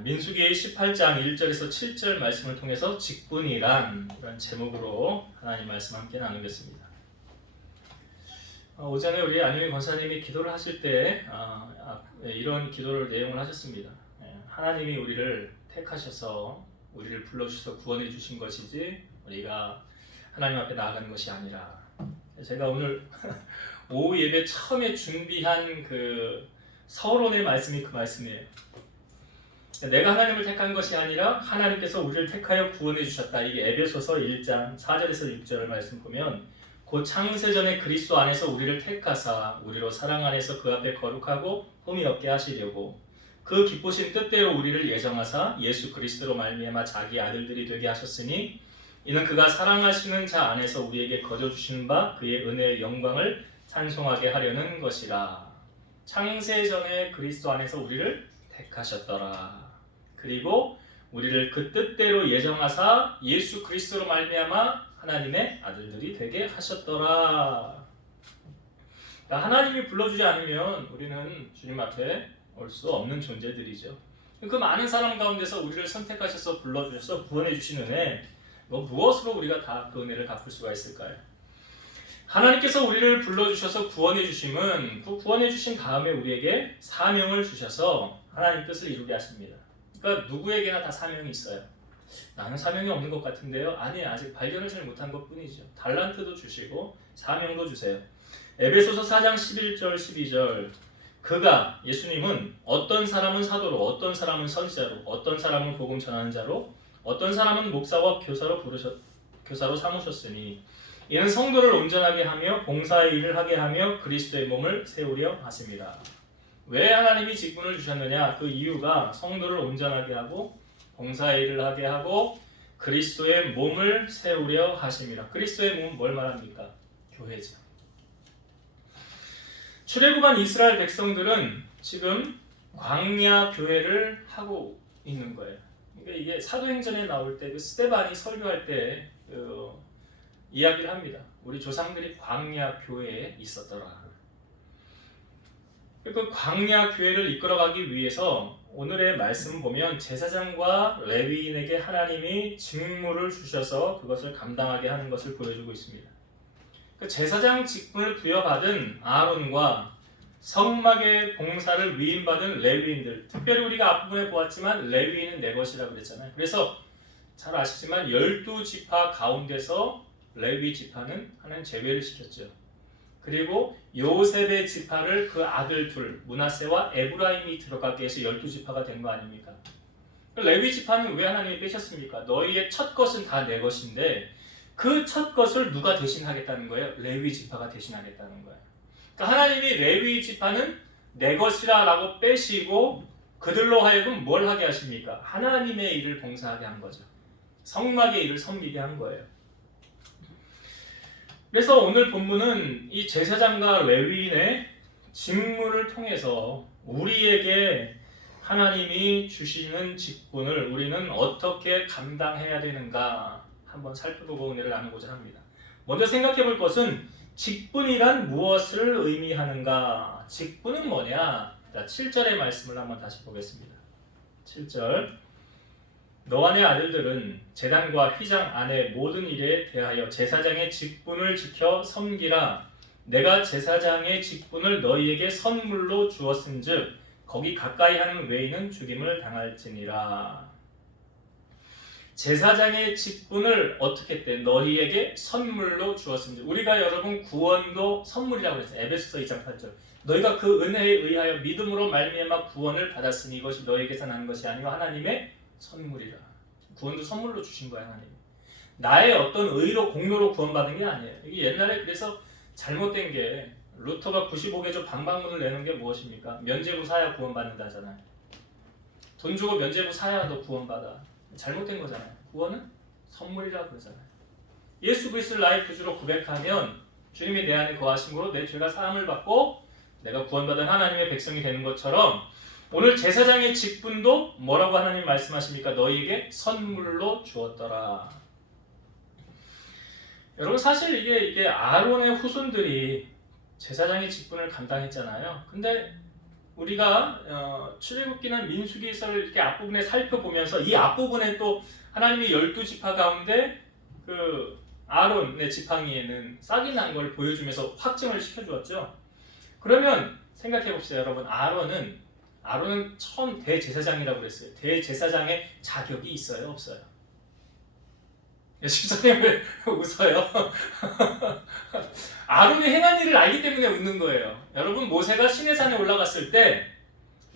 민수기 18장 1절에서 7절 말씀을 통해서 직분이란 이런 제목으로 하나님 말씀 함께 나누겠습니다. 오전에 우리 안유미 권사님이 기도를 하실 때 이런 기도를 내용을 하셨습니다. 하나님이 우리를 택하셔서 우리를 불러주셔서 구원해 주신 것이지 우리가 하나님 앞에 나아가는 것이 아니라, 제가 오늘 오후 예배 처음에 준비한 그 서론의 말씀이 그 말씀이에요. 내가 하나님을 택한 것이 아니라 하나님께서 우리를 택하여 구원해 주셨다. 이게 에베소서 1장 4절에서 6절 말씀 보면, 곧 창세전에 그리스도 안에서 우리를 택하사 우리로 사랑 안에서 그 앞에 거룩하고 흠이 없게 하시려고 그 기쁘신 뜻대로 우리를 예정하사 예수 그리스도로 말미암아 자기 아들들이 되게 하셨으니, 이는 그가 사랑하시는 자 안에서 우리에게 거저주신 바 그의 은혜의 영광을 찬송하게 하려는 것이라. 창세전에 그리스도 안에서 우리를 택하셨더라. 그리고 우리를 그 뜻대로 예정하사 예수 그리스도로 말미암아 하나님의 아들들이 되게 하셨더라. 그러니까 하나님이 불러주지 않으면 우리는 주님 앞에 올 수 없는 존재들이죠. 그 많은 사람 가운데서 우리를 선택하셔서 불러주셔서 구원해 주신 은혜, 무엇으로 우리가 다 그 은혜를 갚을 수가 있을까요? 하나님께서 우리를 불러주셔서 구원해 주심은, 그 구원해 주신 다음에 우리에게 사명을 주셔서 하나님 뜻을 이루게 하십니다. 그러니까 누구에게나 다 사명이 있어요. 나는 사명이 없는 것 같은데요. 아니, 아직 발견을 잘 못한 것 뿐이죠. 달란트도 주시고 사명도 주세요. 에베소서 4장 11절 12절, 그가, 예수님은 어떤 사람은 사도로, 어떤 사람은 선지자로, 어떤 사람은 복음 전하는 자로, 어떤 사람은 목사와 교사로 삼으셨으니, 이는 성도를 온전하게 하며 봉사의 일을 하게 하며 그리스도의 몸을 세우려 하십니다. 왜 하나님이 직분을 주셨느냐? 그 이유가 성도를 온전하게 하고 봉사의 일을 하게 하고 그리스도의 몸을 세우려 하십니다. 그리스도의 몸은 뭘 말합니까? 교회죠. 출애굽한 이스라엘 백성들은 지금 광야 교회를 하고 있는 거예요. 그러니까 이게 사도행전에 나올 때 그 스데반이 설교할 때 이야기를 합니다. 우리 조상들이 광야 교회에 있었더라. 그 광야 교회를 이끌어가기 위해서 오늘의 말씀 보면 제사장과 레위인에게 하나님이 직무를 주셔서 그것을 감당하게 하는 것을 보여주고 있습니다. 그 제사장 직분을 부여받은 아론과 성막의 봉사를 위임받은 레위인들, 특별히 우리가 앞부분에 보았지만 레위인은 내 것이라고 그랬잖아요. 그래서 잘 아시지만 12지파 가운데서 레위 지파는 하나님 제외를 시켰죠. 그리고 요셉의 지파를 그 아들 둘, 므낫세와 에브라임이 들어가게 해서 12지파가 된 거 아닙니까? 레위 지파는 왜 하나님이 빼셨습니까? 너희의 첫 것은 다 내 것인데 그 첫 것을 누가 대신하겠다는 거예요? 레위 지파가 대신하겠다는 거예요. 그러니까 하나님이 레위 지파는 내 것이라 라고 빼시고 그들로 하여금 뭘 하게 하십니까? 하나님의 일을 봉사하게 한 거죠. 성막의 일을 섬기게 한 거예요. 그래서 오늘 본문은 이 제사장과 레위인의 직무를 통해서 우리에게 하나님이 주시는 직분을 우리는 어떻게 감당해야 되는가 한번 살펴보고 은혜를 나누고자 합니다. 먼저 생각해 볼 것은 직분이란 무엇을 의미하는가? 직분은 뭐냐? 자, 7절의 말씀을 한번 다시 보겠습니다. 7절, 너와 내 아들들은 제단과 휘장 안의 모든 일에 대하여 제사장의 직분을 지켜 섬기라. 내가 제사장의 직분을 너희에게 선물로 주었은즉 거기 가까이 하는 외인은 죽임을 당할지니라. 제사장의 직분을 어떻게 했대? 너희에게 선물로 주었은즉. 우리가 여러분 구원도 선물이라고 했어요. 에베소서 2장 8절. 너희가 그 은혜에 의하여 믿음으로 말미암아 구원을 받았으니 이것이 너희에게서 난 것이 아니고 하나님의 선물이라. 구원도 선물로 주신 거야, 하나님. 나의 어떤 의로 공로로 구원받은 게 아니에요. 이게 옛날에 그래서 잘못된 게, 루터가 95개조 방방문을 내는 게 무엇입니까? 면죄부 사야 구원받는다잖아요. 돈 주고 면죄부 사야 너 구원받아. 잘못된 거잖아요. 구원은 선물이라고 그러잖아요. 예수 그리스도를 나의 구주로 고백하면 주님이 내 안에 거하심으로 내 죄가 사함을 받고 내가 구원받은 하나님의 백성이 되는 것처럼, 오늘 제사장의 직분도 뭐라고 하나님 말씀하십니까? 너희에게 선물로 주었더라. 여러분, 사실 이게 아론의 후손들이 제사장의 직분을 감당했잖아요. 근데 우리가 출애굽기는 민수기서를 이렇게 앞부분에 살펴보면서 이 앞부분에 또 하나님이 12지파 가운데 그 아론의 지팡이에는 싹이 난 걸 보여주면서 확증을 시켜주었죠. 그러면 생각해 봅시다, 여러분. 아론은 처음 대제사장이라고 그랬어요. 대제사장의 자격이 있어요, 없어요? 집사님 왜 웃어요? 아론이 행한 일을 알기 때문에 웃는 거예요. 여러분, 모세가 시내산에 올라갔을 때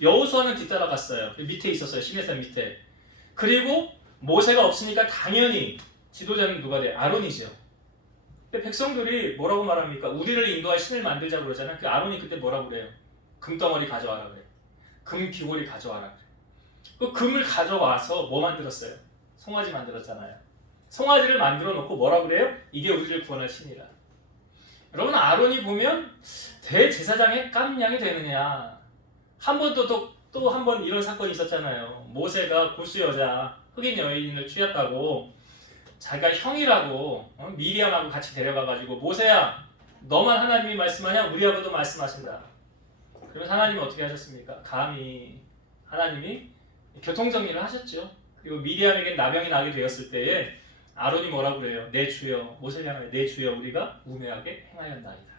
여호수아는 뒤따라갔어요. 밑에 있었어요, 시내산 밑에. 그리고 모세가 없으니까 당연히 지도자는 누가 돼요? 아론이죠. 근데 백성들이 뭐라고 말합니까? 우리를 인도할 신을 만들자고 그러잖아요. 그 아론이 그때 뭐라고 그래요? 금덩어리 가져와라 그래요. 금 귀고리 가져와라 그래요. 그 금을 가져와서 뭐 만들었어요? 송아지 만들었잖아요. 송아지를 만들어 놓고 뭐라고 그래요? 이게 우리를 구원할 신이라. 여러분, 아론이 보면 대제사장의 깜냥이 되느냐. 한 번 또 한 번 이런 사건이 있었잖아요. 모세가 고수 여자 흑인 여인을 취했다고 자기가 형이라고 미리암하고 같이 데려가가지고 모세야, 너만 하나님이 말씀하냐? 우리하고도 말씀하신다. 그러면 하나님이 어떻게 하셨습니까? 감히 하나님이 교통정리를 하셨죠. 그리고 미리암에게 나병이 나게 되었을 때에 아론이 뭐라고 그래요? 내 주여, 모세를 향하여 내 주여, 우리가 우매하게 행하였나이다.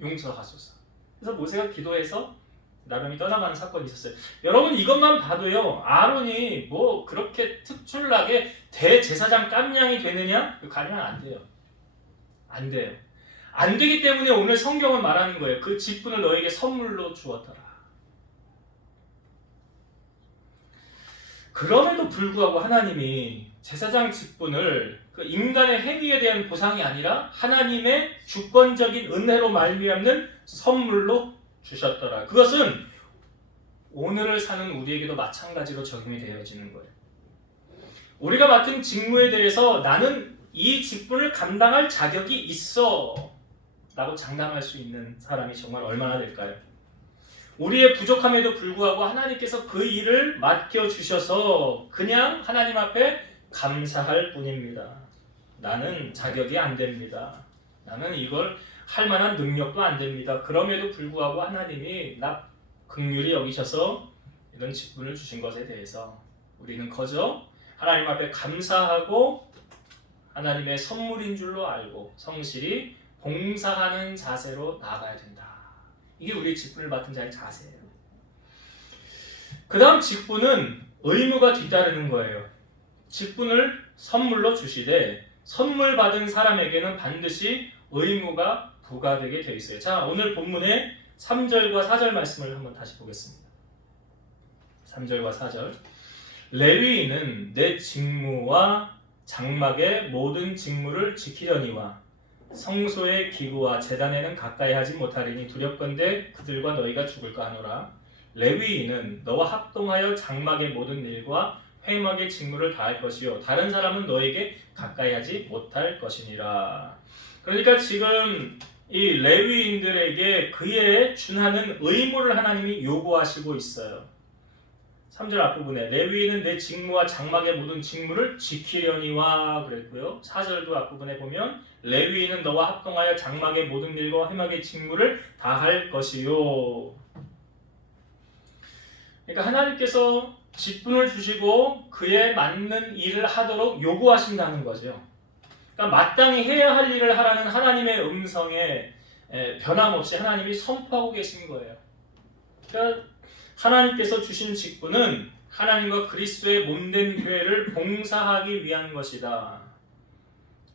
용서하소서. 그래서 모세가 기도해서 나병이 떠나가는 사건이 있었어요. 여러분, 이것만 봐도요, 아론이 뭐 그렇게 특출나게 대제사장 깜냥이 되느냐? 가능은 안 돼요. 안 돼요. 안 되기 때문에 오늘 성경은 말하는 거예요. 그 직분을 너에게 선물로 주었더라. 그럼에도 불구하고 하나님이 제사장 직분을 그 인간의 행위에 대한 보상이 아니라 하나님의 주권적인 은혜로 말미암는 선물로 주셨더라. 그것은 오늘을 사는 우리에게도 마찬가지로 적용이 되어지는 거예요. 우리가 맡은 직무에 대해서 나는 이 직분을 감당할 자격이 있어 라고 장담할 수 있는 사람이 정말 얼마나 될까요? 우리의 부족함에도 불구하고 하나님께서 그 일을 맡겨주셔서 그냥 하나님 앞에 감사할 뿐입니다. 나는 자격이 안 됩니다. 나는 이걸 할 만한 능력도 안 됩니다. 그럼에도 불구하고 하나님이 나 긍휼히 여기셔서 이런 직분을 주신 것에 대해서 우리는 거저 하나님 앞에 감사하고 하나님의 선물인 줄로 알고 성실히 봉사하는 자세로 나아가야 된다. 이게 우리의 직분을 맡은 자의 자세예요. 그 다음 직분은 의무가 뒤따르는 거예요. 직분을 선물로 주시되 선물 받은 사람에게는 반드시 의무가 부과되게 되어 있어요. 자, 오늘 본문의 3절과 4절 말씀을 한번 다시 보겠습니다. 3절과 4절. 레위인은 내 직무와 장막의 모든 직무를 지키려니와 성소의 기구와 제단에는 가까이 하지 못하리니 두렵건대 그들과 너희가 죽을까 하노라. 레위인은 너와 합동하여 장막의 모든 일과 회막의 직무를 다할 것이요 다른 사람은 너에게 가까이 하지 못할 것이니라. 그러니까 지금 이 레위인들에게 그에 준하는 의무를 하나님이 요구하시고 있어요. 3절 앞부분에 레위인은 내 직무와 장막의 모든 직무를 지키려니와 그랬고요. 4절도 앞부분에 보면 레위인은 너와 합동하여 장막의 모든 일과 회막의 직무를 다할 것이요. 그러니까 하나님께서 직분을 주시고 그에 맞는 일을 하도록 요구하신다는 거죠. 그러니까 마땅히 해야 할 일을 하라는 하나님의 음성에 변함없이 하나님이 선포하고 계신 거예요. 그러니까 하나님께서 주신 직분은 하나님과 그리스도의 몸된 교회를 봉사하기 위한 것이다.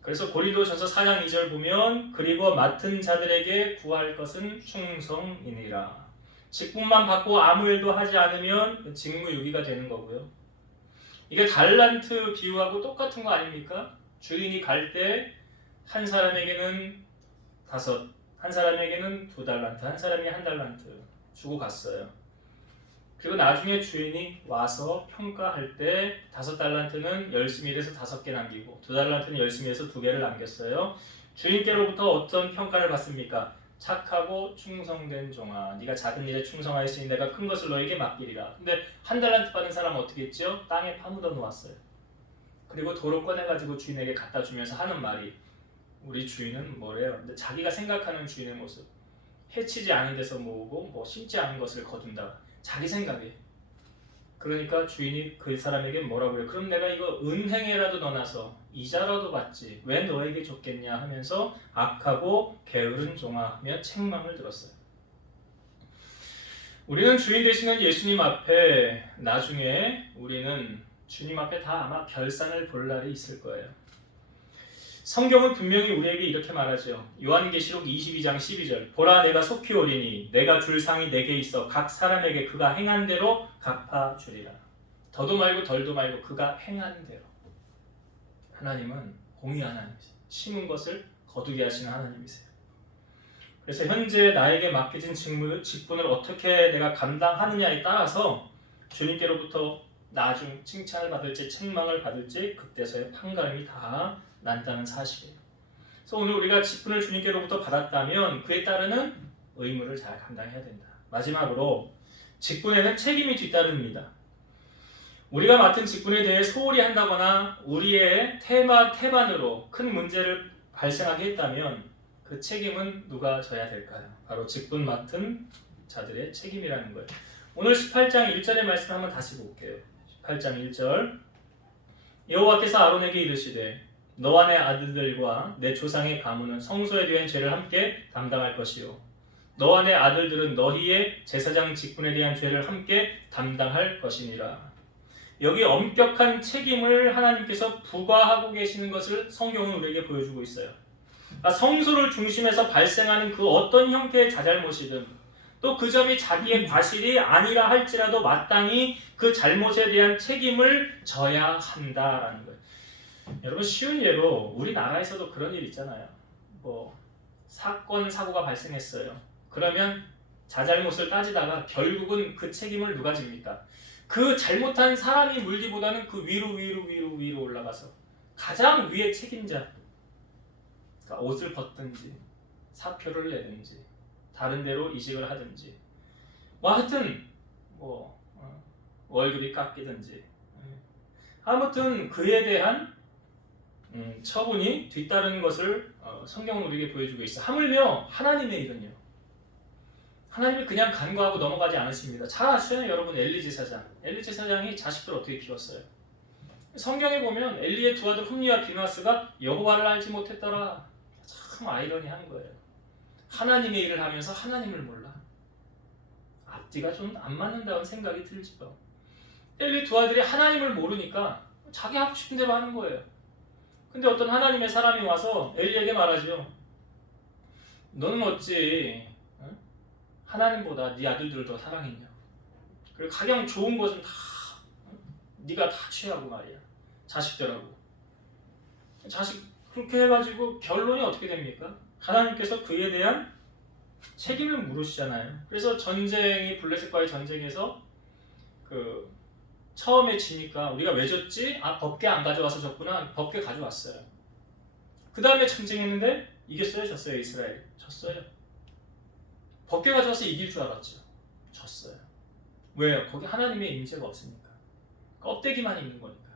그래서 고린도전서 4장 2절 보면 그리고 맡은 자들에게 구할 것은 충성이니라. 직분만 받고 아무 일도 하지 않으면 직무유기가 되는 거고요. 이게 달란트 비유하고 똑같은 거 아닙니까? 주인이 갈 때 한 사람에게는 5, 한 사람에게는 2달란트, 한 사람이 1달란트 주고 갔어요. 그리고 나중에 주인이 와서 평가할 때 5달란트는 열심히 일해서 5개 남기고 2달란트는 열심히 해서 2개를 남겼어요. 주인께로부터 어떤 평가를 받습니까? 착하고 충성된 종아, 네가 작은 일에 충성하였으니 내가 큰 것을 너에게 맡기리라. 근데 1달란트 받은 사람은 어떻게 했죠? 땅에 파묻어 놓았어요. 그리고 도로 꺼내가지고 주인에게 갖다 주면서 하는 말이 우리 주인은 뭐래요? 근데 자기가 생각하는 주인의 모습, 해치지 않은 데서 모으고 뭐 심지 않은 것을 거둔다. 자기 생각에. 그러니까 주인이 그 사람에게 뭐라고 해요? 그럼 내가 이거 은행에라도 넣어놔서 이자라도 받지 왜 너에게 줬겠냐 하면서 악하고 게으른 종아하며 책망을 들었어요. 우리는 주인 되시는 예수님 앞에 나중에 우리는 주님 앞에 다 아마 결산을 볼 날이 있을 거예요. 성경은 분명히 우리에게 이렇게 말하죠. 요한계시록 22장 12절 보라 내가 속히 오리니 내가 줄 상이 내게 있어 각 사람에게 그가 행한 대로 갚아주리라. 더도 말고 덜도 말고 그가 행한 대로. 하나님은 공의 하나님이세요. 심은 것을 거두게 하시는 하나님이세요. 그래서 현재 나에게 맡겨진 직분을 어떻게 내가 감당하느냐에 따라서 주님께로부터 나중 칭찬을 받을지 책망을 받을지 그때서의 판가름이 다 난다는 사실이에요. 그래서 오늘 우리가 직분을 주님께로부터 받았다면 그에 따르는 의무를 잘 감당해야 된다. 마지막으로 직분에는 책임이 뒤따릅니다. 우리가 맡은 직분에 대해 소홀히 한다거나 우리의 태반으로 큰 문제를 발생하게 했다면 그 책임은 누가 져야 될까요? 바로 직분 맡은 자들의 책임이라는 거예요. 오늘 18장 1절의 말씀 한번 다시 볼게요. 18장 1절 여호와께서 아론에게 이르시되 너와 내 아들들과 내 조상의 가문은 성소에 대한 죄를 함께 담당할 것이요 너와 내 아들들은 너희의 제사장 직분에 대한 죄를 함께 담당할 것이니라. 여기 엄격한 책임을 하나님께서 부과하고 계시는 것을 성경은 우리에게 보여주고 있어요. 그러니까 성소를 중심해서 발생하는 그 어떤 형태의 자잘못이든 또 그 점이 자기의 과실이 아니라 할지라도 마땅히 그 잘못에 대한 책임을 져야 한다라는 거예요. 여러분 쉬운 예로 우리나라에서도 그런 일 있잖아요. 뭐 사건 사고가 발생했어요. 그러면 자잘못을 따지다가 결국은 그 책임을 누가 집니까? 그 잘못한 사람이 물기보다는 그 위로 올라가서 가장 위의 책임자, 그러니까 옷을 벗든지 사표를 내든지 다른 데로 이직을 하든지 뭐 하여튼 월급이 깎이든지 아무튼 그에 대한 처분이 뒤따르는 것을 성경은 우리에게 보여주고 있어요. 하물며 하나님의 일은요. 하나님이 그냥 간과하고 넘어가지 않으십니다. 잘 아시잖아요, 여러분. 엘리 제사장. 엘리 제사장이 자식들을 어떻게 키웠어요? 성경에 보면 엘리의 두 아들 홈리와 비누아스가 여호와를 알지 못했더라. 참 아이러니한 거예요. 하나님의 일을 하면서 하나님을 몰라. 앞뒤가 좀 안 맞는다는 생각이 들죠. 엘리 두 아들이 하나님을 모르니까 자기 하고 싶은 대로 하는 거예요. 근데 어떤 하나님의 사람이 와서 엘리에게 말하죠. 너는 어찌 하나님보다 네 아들들을 더 사랑했냐? 그리고 가장 좋은 것은 다 네가 다 취하고 말이야. 자식들하고. 자식 그렇게 해가지고 결론이 어떻게 됩니까? 하나님께서 그에 대한 책임을 물으시잖아요. 그래서 전쟁이 블레셋과의 전쟁에서 처음에 지니까 우리가 왜 졌지? 법궤 안 가져와서 졌구나. 법궤 가져왔어요. 그 다음에 전쟁했는데 이겼어요? 졌어요? 이스라엘? 졌어요. 법궤 가져와서 이길 줄 알았죠. 졌어요. 왜요? 거기 하나님의 임재가 없으니까. 껍데기만 있는 거니까.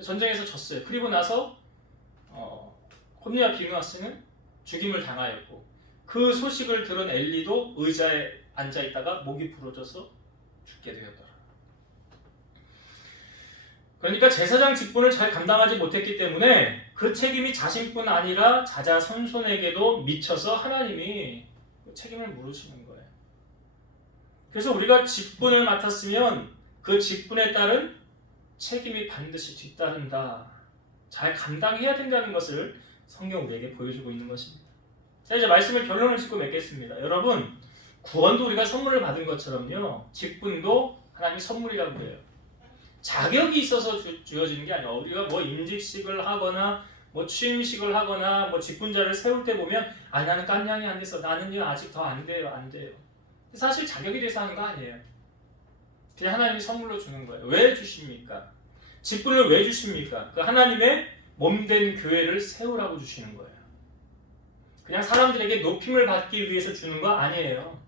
전쟁에서 졌어요. 그리고 나서 홈리와 비누아스는 죽임을 당하였고 그 소식을 들은 엘리도 의자에 앉아있다가 목이 부러져서 죽게 되었더라. 그러니까 제사장 직분을 잘 감당하지 못했기 때문에 그 책임이 자신뿐 아니라 자자손손에게도 미쳐서 하나님이 책임을 물으시는 거예요. 그래서 우리가 직분을 맡았으면 그 직분에 따른 책임이 반드시 뒤따른다. 잘 감당해야 된다는 것을 성경 우리에게 보여주고 있는 것입니다. 자, 이제 말씀을 결론을 짓고 맺겠습니다. 여러분, 구원도 우리가 선물을 받은 것처럼요, 직분도 하나님이 선물이라고 해요. 자격이 있어서 주어지는 게 아니에요. 우리가 뭐 임직식을 하거나 뭐 취임식을 하거나 뭐 직분자를 세울 때 보면 나는 깜냥이 안 돼서 나는요 아직 더 안 돼요. 사실 자격이 돼서 하는 거 아니에요. 그냥 하나님이 선물로 주는 거예요. 왜 주십니까? 직분을 왜 주십니까? 그 하나님의 몸된 교회를 세우라고 주시는 거예요. 그냥 사람들에게 높임을 받기 위해서 주는 거 아니에요.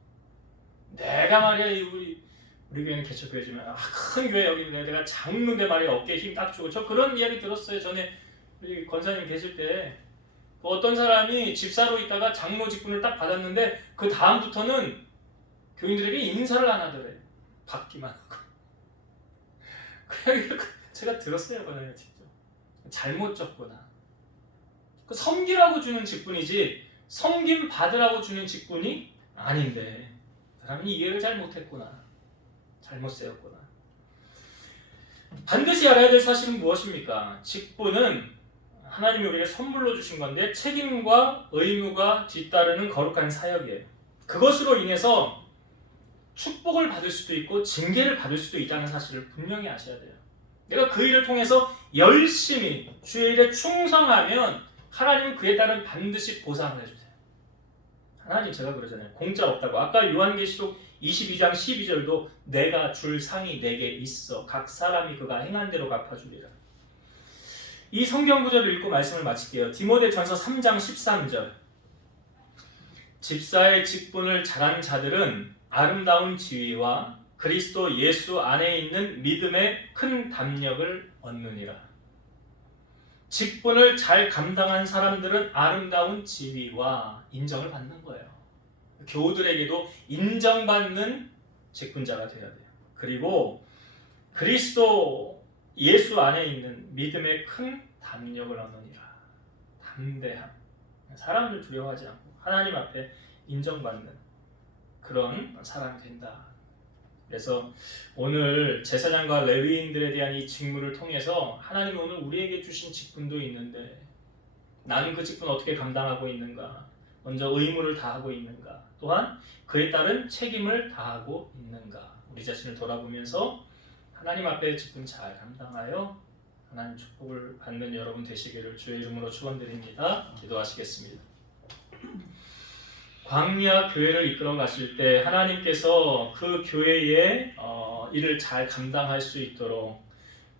내가 말이야 우리 교회는 개척교회지만 큰 교회 여기 내가 장로인데 말이야 어깨에 힘 딱 주고 저 그런 이야기 들었어요. 전에 우리 권사님 계실 때 어떤 사람이 집사로 있다가 장로 직분을 딱 받았는데 그 다음부터는 교인들에게 인사를 안 하더래요. 받기만 하고. 그냥 제가 들었어요, 그냥 직접. 잘못 줬구나. 그 섬기라고 주는 직분이지 섬김 받으라고 주는 직분이 아닌데 사람이 이해를 잘 못했구나. 잘못 세웠구나. 반드시 알아야 될 사실은 무엇입니까? 직분은 하나님이 우리에게 선물로 주신 건데 책임과 의무가 뒤따르는 거룩한 사역이에요. 그것으로 인해서 축복을 받을 수도 있고 징계를 받을 수도 있다는 사실을 분명히 아셔야 돼요. 내가 그 일을 통해서 열심히 주의 일에 충성하면 하나님은 그에 따른 반드시 보상을 해주세요. 하나님 제가 그러잖아요. 공짜 없다고. 아까 요한계시록 22장 12절도 내가 줄 상이 내게 있어 각 사람이 그가 행한 대로 갚아주리라. 이 성경 구절을 읽고 말씀을 마칠게요. 디모데전서 3장 13절. 집사의 직분을 잘한 자들은 아름다운 지위와 그리스도 예수 안에 있는 믿음의 큰 담력을 얻느니라. 직분을 잘 감당한 사람들은 아름다운 지위와 인정을 받는 거예요. 교우들에게도 인정받는 직분자가 되어야 돼요. 그리고 그리스도 예수 안에 있는 믿음의 큰 담력을 얻느니라. 담대함. 사람을 두려워하지 않고 하나님 앞에 인정받는 그런 사람이 된다. 그래서 오늘 제사장과 레위인들에 대한 이 직무를 통해서 하나님이 오늘 우리에게 주신 직분도 있는데 나는 그 직분 어떻게 감당하고 있는가? 먼저 의무를 다하고 있는가? 또한 그에 따른 책임을 다하고 있는가? 우리 자신을 돌아보면서 하나님 앞에 직분 잘 감당하여 하나님 축복을 받는 여러분 되시기를 주의 이름으로 축원드립니다. 기도하시겠습니다. 광야 교회를 이끌어 가실 때 하나님께서 그 교회의 일을 잘 감당할 수 있도록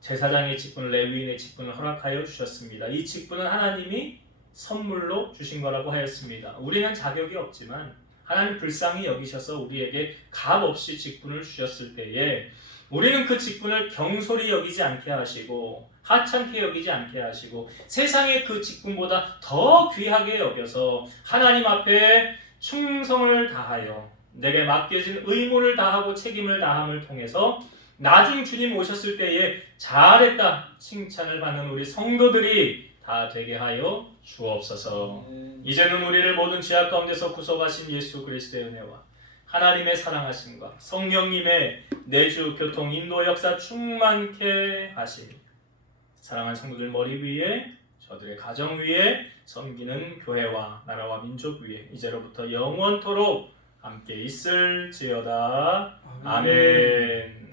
제사장의 직분, 레위인의 직분을 허락하여 주셨습니다. 이 직분은 하나님이 선물로 주신 거라고 하였습니다. 우리는 자격이 없지만 하나님 불쌍히 여기셔서 우리에게 값없이 직분을 주셨을 때에 우리는 그 직분을 경솔히 여기지 않게 하시고 하찮게 여기지 않게 하시고 세상의 그 직분보다 더 귀하게 여겨서 하나님 앞에 충성을 다하여 내게 맡겨진 의무를 다하고 책임을 다함을 통해서 나중 주님 오셨을 때에 잘했다 칭찬을 받는 우리 성도들이 다 되게 하여 주옵소서. 이제는 우리를 모든 죄악 가운데서 구속하신 예수 그리스도의 은혜와 하나님의 사랑하심과 성령님의 내주 교통 인도 역사 충만케 하시니 사랑하는 성도들 머리 위에 저들의 가정 위에 섬기는 교회와 나라와 민족 위에 이제로부터 영원토록 함께 있을지어다. 아멘.